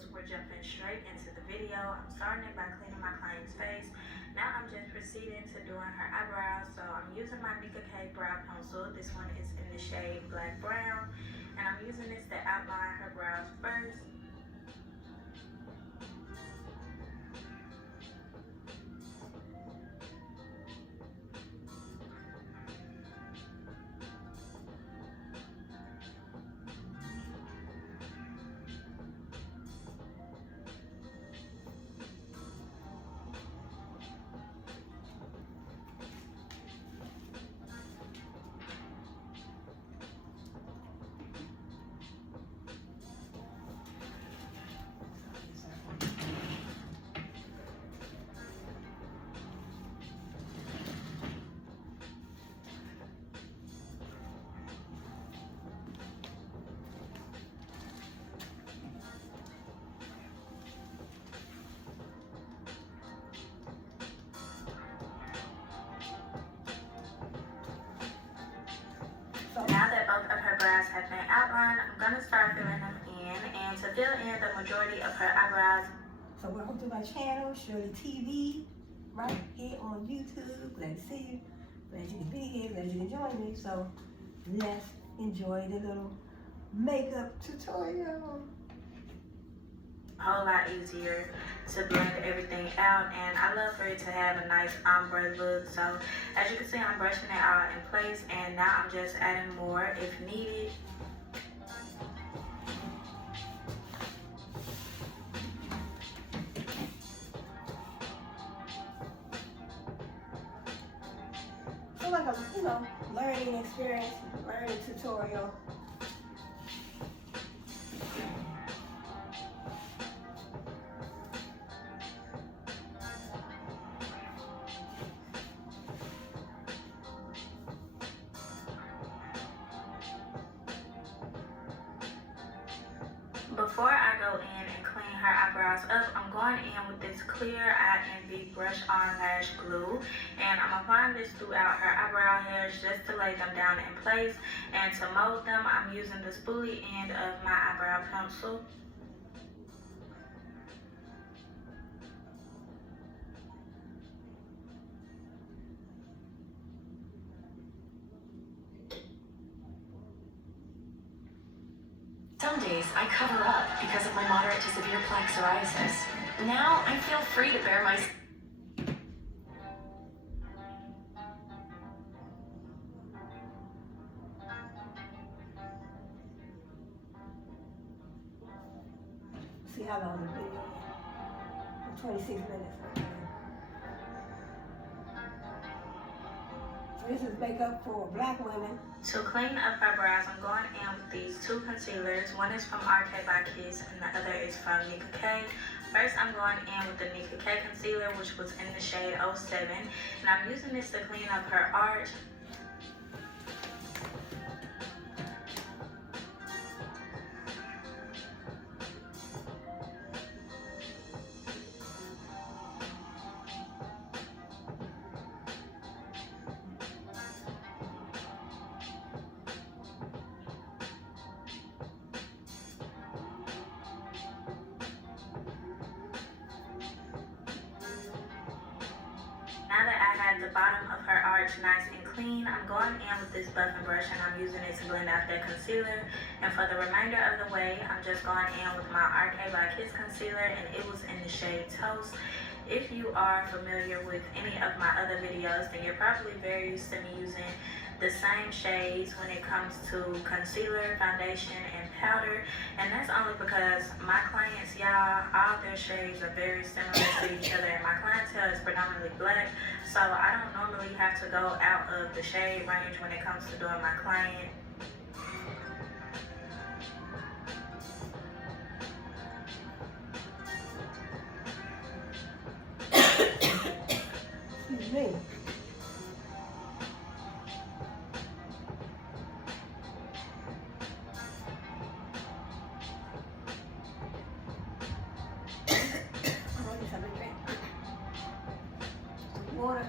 videos, we're jumping straight into the video. I'm starting it by cleaning my client's face. Now I'm just proceeding to doing her eyebrows. So I'm using my KitaBeauty brow pencil. This one is in the shade black brown, and I'm using this to outline her brows first. Now that both of her brows have been outlined, I'm going to start filling them in. And to fill in the majority of her eyebrows, so welcome to my channel, Shirley TV, right here on YouTube. Glad to see you. Glad you can be here. Glad you can join me. So let's enjoy the little makeup tutorial. a whole lot easier to blend everything out, and I love for it to have a nice ombre look. So as you can see, I'm brushing it out in place, and now I'm just adding more if needed. So like a, learning experience, learning tutorial. Before I go in and clean her eyebrows up, I'm going in with this clear INV brush on lash glue, and I'm applying this throughout her eyebrow hairs just to lay them down in place. And to mold them, I'm using the spoolie end of my eyebrow pencil. Some days I cover up because of my moderate to severe plaque psoriasis. Now I feel free to bear my... See how long the video is? 26 minutes. So this is makeup for black women. To clean up her brows, I'm going in with these two concealers. One is from RK by Kiss and the other is from KitaBeauty. First, I'm going in with the KitaBeauty concealer, which was in the shade 07. And I'm using this to clean up her arch. Now that I have the bottom of her arch nice and clean, I'm going in with this buffing brush and I'm using it to blend out that concealer. And for the remainder of the way, I'm just going in with my RK by Kiss concealer, and it was in the shade Toast. If you are familiar with any of my other videos, then you're probably very used to me using the same shades when it comes to concealer, foundation, and powder. And that's only because my clients, y'all, all their shades are very similar to each other, and my clientele is predominantly black, so I don't normally have to go out of the shade range when it comes to doing my client. Excuse me. Water.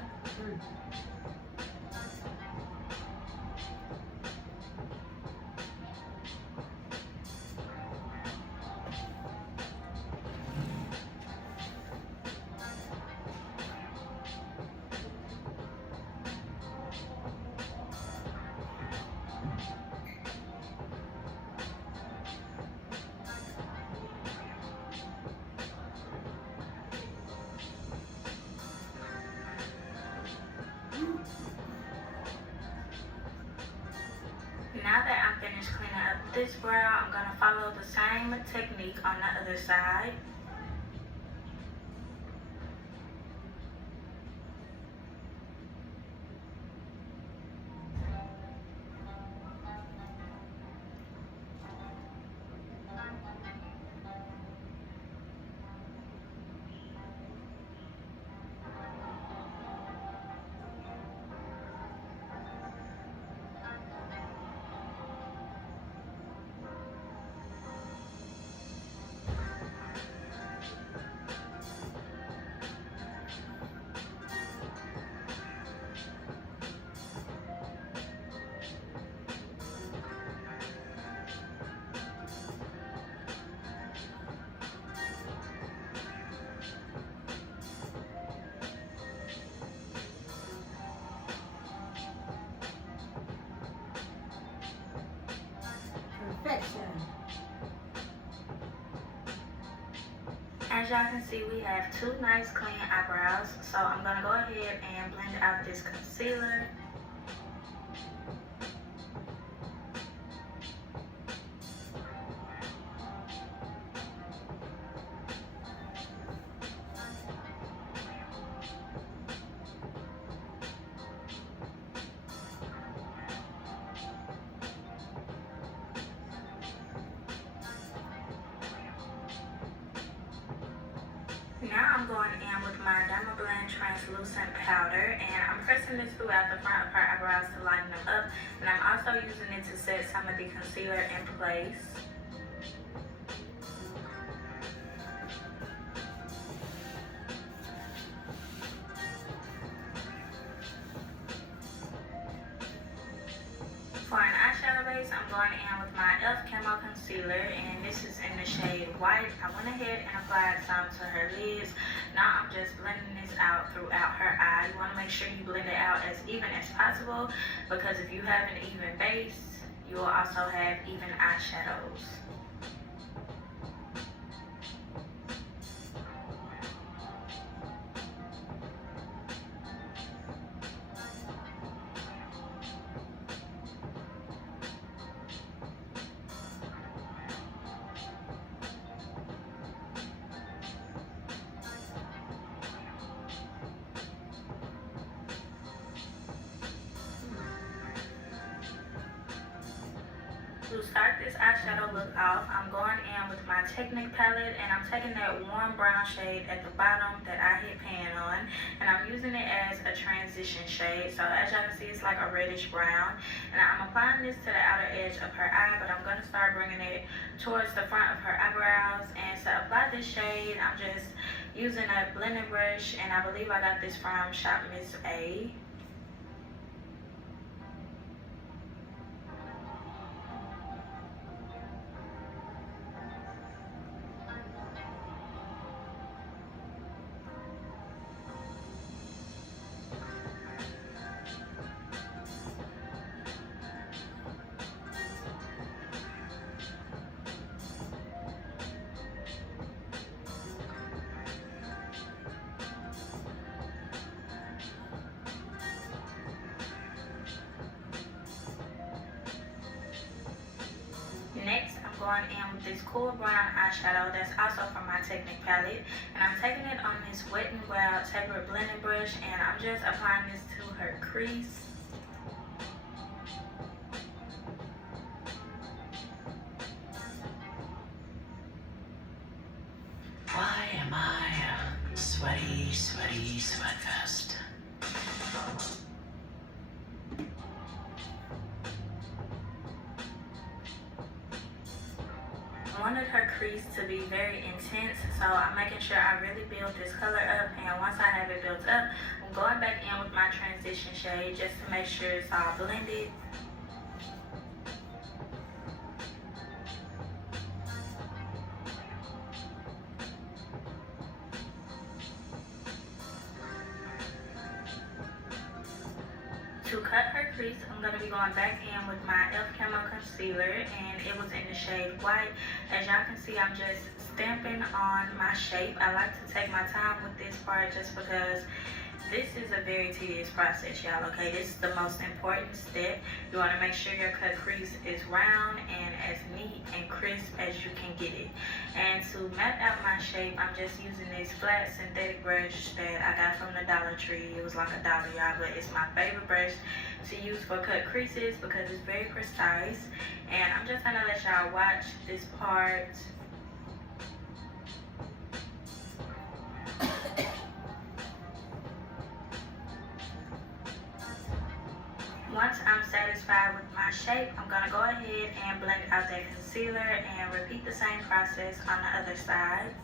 Now that I'm finished cleaning up this brow, I'm going to follow the same technique on the other side. Perfection. As y'all can see, we have two nice clean eyebrows. So I'm going to go ahead and blend out this concealer. Now I'm going in with my Dermablend translucent powder, and I'm pressing this throughout the front of her eyebrows to lighten them up, and I'm also using it to set some of the concealer in place. For an eyeshadow base, I'm going in with my e.l.f. Camo Concealer, and this is in the shade White. I went ahead and applied some to her lids. Now I'm just blending this out throughout her eye. You want to make sure you blend it out as even as possible, because if you have an even base, you will also have even eyeshadows. To start this eyeshadow look off, I'm going in with my Technic palette, and I'm taking that warm brown shade at the bottom that I hit pan on, and I'm using it as a transition shade. So as y'all can see, it's like a reddish brown, and I'm applying this to the outer edge of her eye, but I'm going to start bringing it towards the front of her eyebrows. And to apply this shade, I'm just using a blending brush, and I believe I got this from Shop Miss A. Next, I'm going in with this cool brown eyeshadow that's also from my Technic palette, and I'm taking it on this Wet n Wild tapered blending brush, and I'm just applying this to her crease. Why am I a sweaty sweatfest? I wanted her crease to be very intense, so I'm making sure I really build this color up, and once I have it built up, I'm going back in with my transition shade just to make sure it's all blended. To cut her crease, I'm going to be going back in with my e.l.f. Camo Concealer, and it was in the shade White. As y'all can see, I'm just stamping on my shape. I like to take my time with this part just because This is a very tedious process, y'all, okay? This is the most important step. You want to make sure your cut crease is round and as neat and crisp as you can get it. And to map out my shape, I'm just using this flat synthetic brush that I got from the Dollar Tree. It was like $1, y'all, but it's my favorite brush to use for cut creases because it's very precise. And I'm just going to let y'all watch this part. Once I'm satisfied with my shape, I'm going to go ahead and blend out that concealer and repeat the same process on the other side.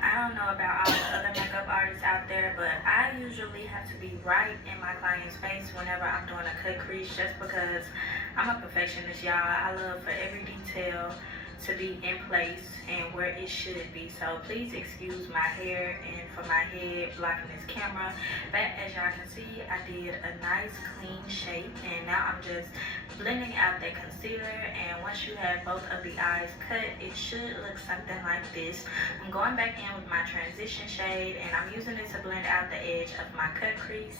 I don't know about all the other makeup artists out there, but I usually have to be right in my client's face whenever I'm doing a cut crease just because I'm a perfectionist, y'all. I love for every detail to be in place and where it should be. So please excuse my hair and for my head blocking this camera. But as y'all can see, I did a nice clean shape and now I'm just blending out that concealer. And once you have both of the eyes cut, it should look something like this. I'm going back in with my transition shade and I'm using it to blend out the edge of my cut crease.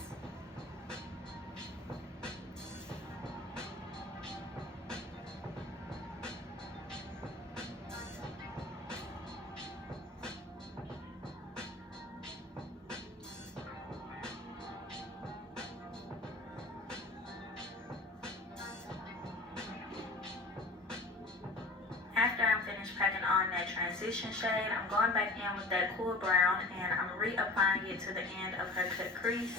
After I'm finished packing on that transition shade, I'm going back in with that cool brown and I'm reapplying it to the end of her cut crease.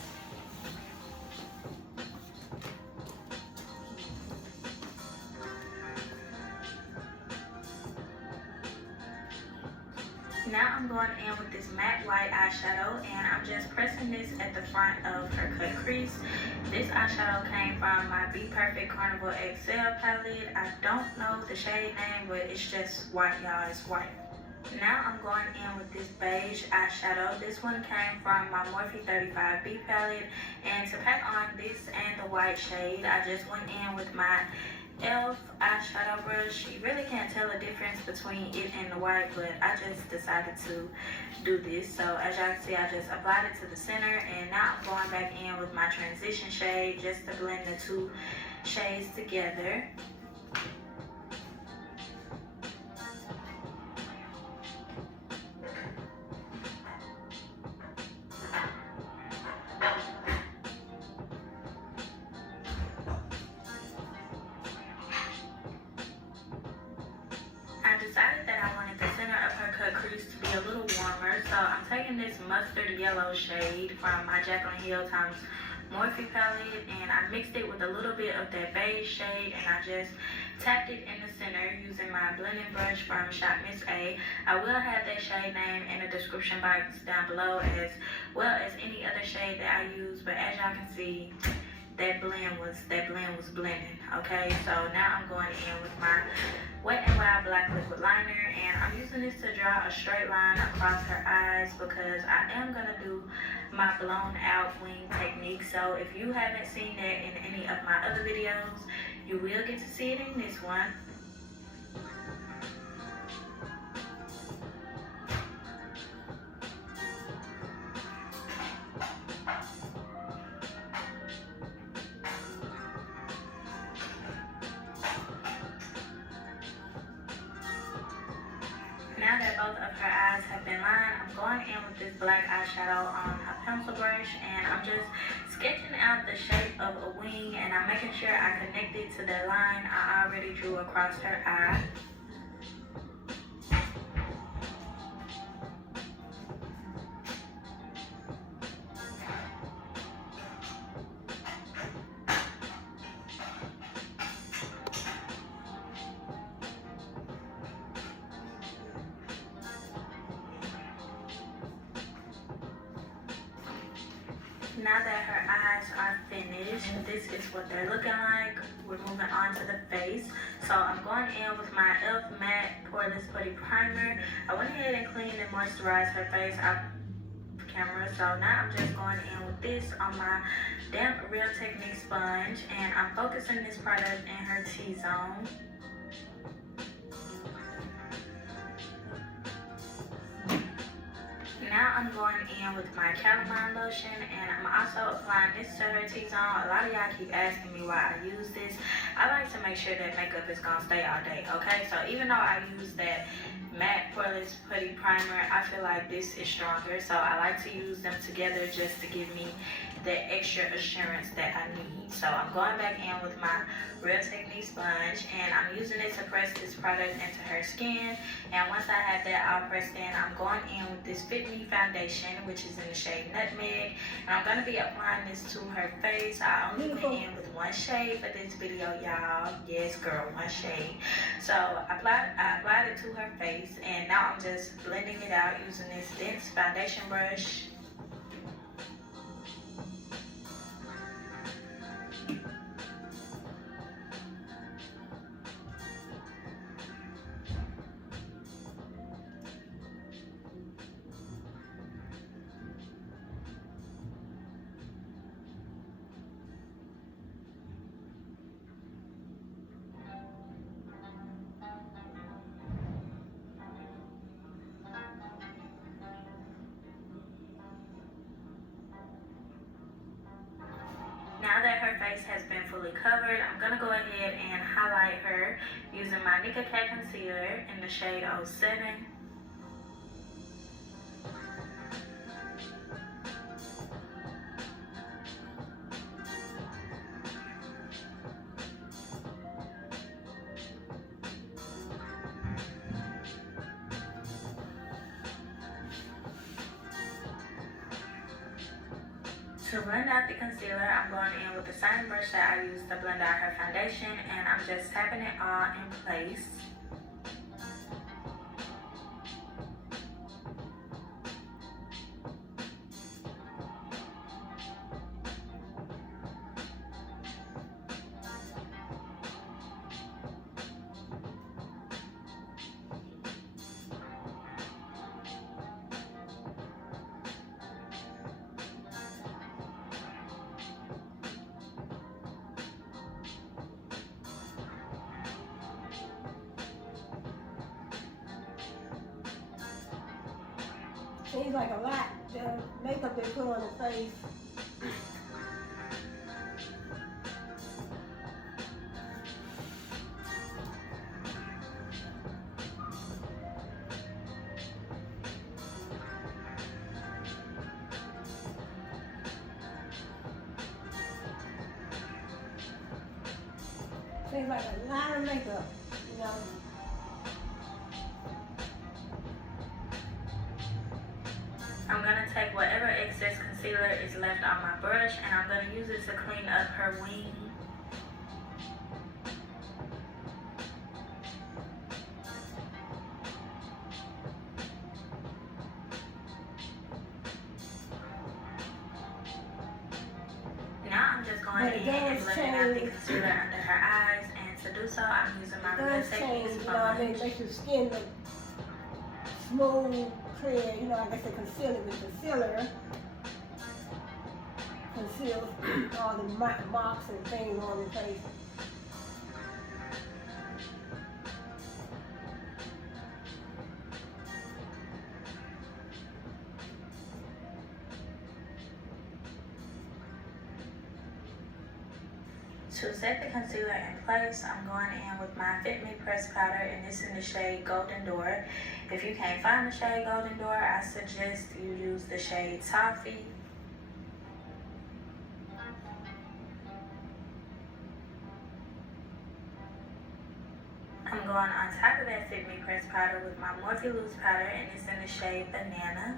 Now I'm going in with this matte white eyeshadow and I'm just pressing this at the front of her cut crease. This eyeshadow came from my Be Perfect Carnival XL palette. I don't know the shade name, but it's just white, y'all. It's white. Now I'm going in with this beige eyeshadow. This one came from my Morphe 35B palette. And to pack on this and the white shade, I just went in with my e.l.f. eyeshadow brush. You really can't tell the difference between it and the white, but I just decided to do this. So as y'all can see, I just applied it to the center and now I'm going back in with my transition shade just to blend the two shades together. I decided that I wanted the center of her cut crease to be a little warmer, so I'm taking this mustard yellow shade from my Jaclyn Hill times Morphe palette and I mixed it with a little bit of that beige shade and I just tapped it in the center using my blending brush from Shop Miss A. I will have that shade name in the description box down below as well as any other shade that I use, but as y'all can see, that blend was blending. Okay, so now I'm going in with my Wet n Wild black liquid liner and I'm using this to draw a straight line across her eyes because I am gonna do my blown out wing technique. So if you haven't seen that in any of my other videos, you will get to see it in this one. Now that both of her eyes have been lined, I'm going in with this black eyeshadow on a pencil brush and I'm just sketching out the shape of a wing and I'm making sure I connect it to the line I already drew across her eye. Now that her eyes are finished, this is what they're looking like. We're moving on to the face. So I'm going in with my e.l.f. Matte Poreless Putty Primer. I went ahead and cleaned and moisturized her face off camera. So now I'm just going in with this on my damp Real Technique sponge. And I'm focusing this product in her T-zone. Now I'm going in with my calamine lotion, and I'm also applying this to her T-zone. A lot of y'all keep asking me why I use this. I like to make sure that makeup is gonna stay all day, okay? So even though I use that matte poreless putty primer, I feel like this is stronger. So I like to use them together just to give me the extra assurance that I need. So I'm going back in with my Real Technique sponge, and I'm using it to press this product into her skin. And once I have that all pressed in, I'm going in with this Fit Me foundation, which is in the shade Nutmeg. And I'm going to be applying this to her face. I only went in with one shade for this video, y'all. Yes, girl, one shade. So I applied it to her face, and now I'm just blending it out using this dense foundation brush. Now that her face has been fully covered, I'm going to go ahead and highlight her using my Nicka K concealer in the shade 07. To blend out the concealer, I'm going in with the same brush that I used to blend out her foundation, and I'm just tapping it all in place. Seems like a lot, the makeup they put on the face. Seems like a lot of makeup, you know. I'm going to take whatever excess concealer is left on my brush, and I'm going to use it to clean up her wing. Now I'm just going in and blending out the concealer under her eyes, and to do so, I'm using my Real Technique sponge. You know, I mean, it makes your skin look smooth, clear. You know, I guess the concealer with conceals all the marks and things on the face. To set the concealer in place, I'm going in with my Fit Me pressed powder, and it's in the shade Golden Door. If you can't find the shade Golden Door, I suggest you use the shade Toffee. I'm going on top of that Fit Me pressed powder with my Morphe loose powder, and it's in the shade Banana.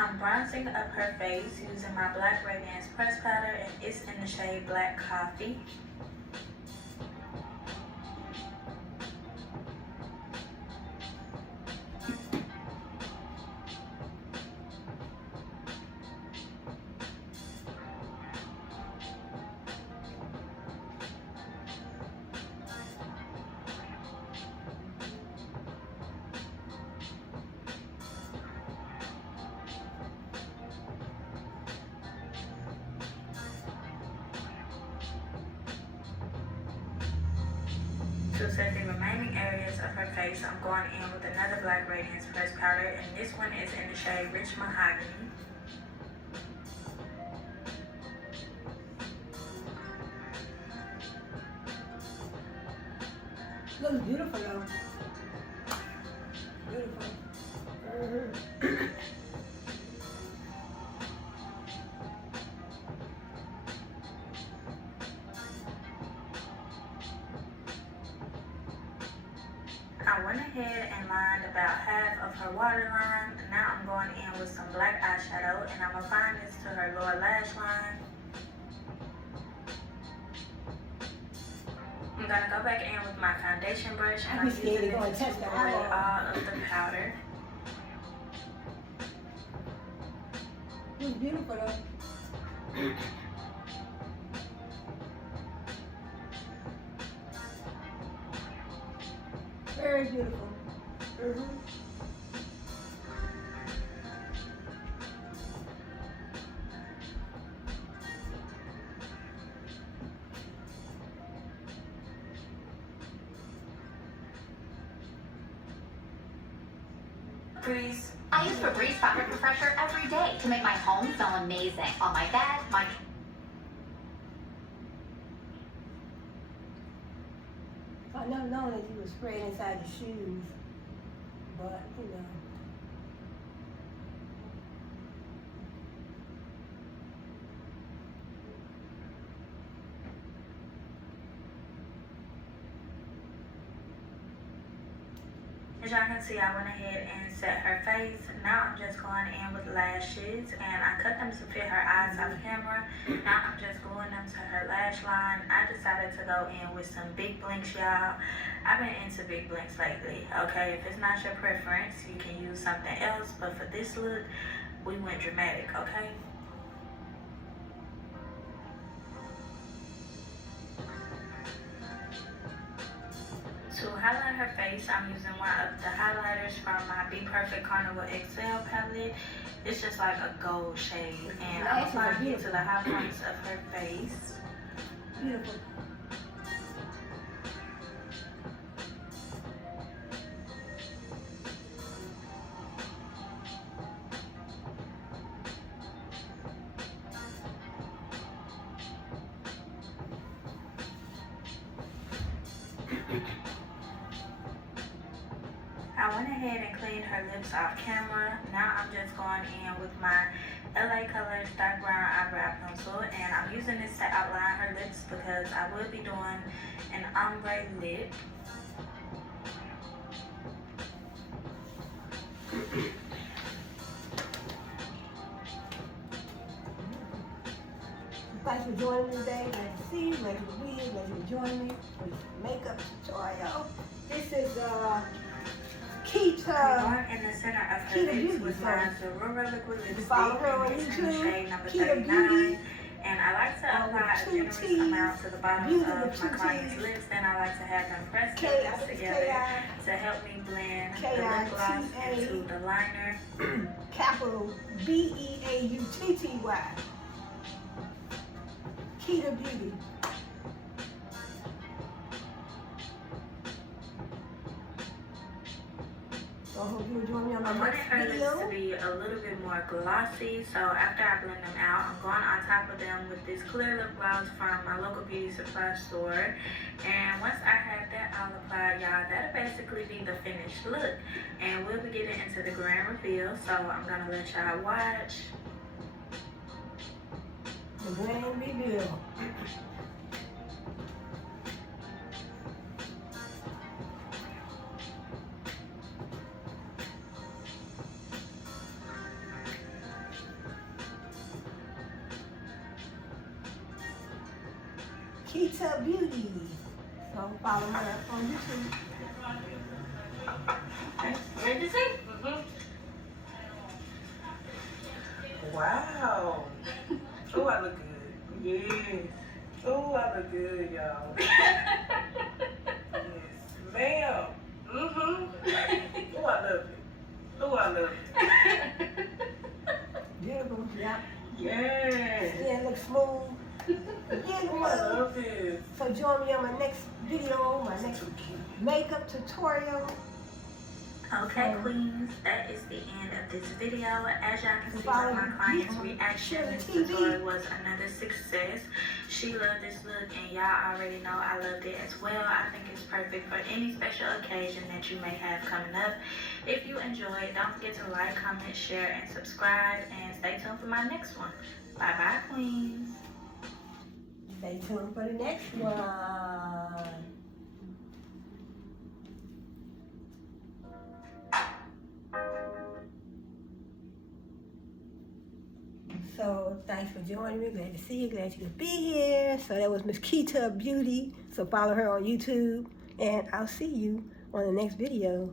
I'm bronzing up her face using my Black Radiance press powder, and it's in the shade Black Coffee. To set the remaining areas of her face, I'm going in with another Black Radiance press powder, and this one is in the shade Rich Mahogany. Looks beautiful though. Beautiful. I went ahead and lined about half of her waterline. Now I'm going in with some black eyeshadow, and I'm applying this to her lower lash line. I'm going to go back in with my foundation brush, and I'm using it to take away all of the powder. Looks beautiful though. Very beautiful. Breeze. I use Febreze fabric refresher every day to make my home smell amazing. On my bed, my I never known that you would spray it inside your shoes, but you know. As y'all can see, I went ahead and set her face. Now I'm just going in with lashes, and I cut them to fit her eyes off camera. Now I'm just gluing them to her lash line. I decided to go in with some big blinks, y'all. I've been into big blinks lately, okay? If it's not your preference, you can use something else, but for this look, we went dramatic, okay? To highlight her face, I'm using one of the highlighters from my Be Perfect Carnival XL palette. It's just like a gold shade, and I'm applying it to the high points of her face. Beautiful. I went ahead and cleaned her lips off camera. Now I'm just going in with my LA Colors Dark Brown Eyebrow Pencil, and I'm using this to outline her lips because I will be doing an ombre lip. Thanks for joining me today. Glad to see you. Glad to be here. Glad you join me for this makeup tutorial. This is Going in the center of her lips KitaBeauty, with my Zorora liquid lipstick, follow her on and it's in the YouTube, shade number KitaBeauty. 39. And I like to apply a two generous T's, amount to the bottom beauty of with my two client's T's. lips. Then I like to have them press their K-I, lips that's together K-I. to help me blend the K-I, lip gloss T-A. into the liner. Capital BEAUTTY. KitaBeauty. So I hope you enjoy me on I my wanted next her lips video. to be a little bit more glossy, so after I blend them out, I'm going on top of them with this clear lip gloss from my local beauty supply store. And once I have that all applied, y'all, that'll basically be the finished look. And we'll be getting into the grand reveal, so I'm gonna let y'all watch. The grand reveal. KitaBeauty. So follow her on YouTube. Ready to see? Wow. Oh, I look good. Yes. Oh, I look good, y'all. Yes, ma'am. Mm-hmm. Oh, I love it. Oh, I love it. Beautiful, yeah. Yes. Skin looks smooth. Oh, I Beautiful. love this. So join me on my next video, my next So cute. makeup tutorial. Okay, queens, that is the end of this video. As y'all can see from my client's reaction, this tutorial was another success. She loved this look, and y'all already know I loved it as well. I think it's perfect for any special occasion that you may have coming up. If you enjoyed, don't forget to like, comment, share, and subscribe, and stay tuned for my next one. Bye-bye, queens. Stay tuned for the next one. So thanks for joining me. Glad to see you. Glad you could be here. So that was Miss KitaBeauty. So follow her on YouTube. And I'll see you on the next video.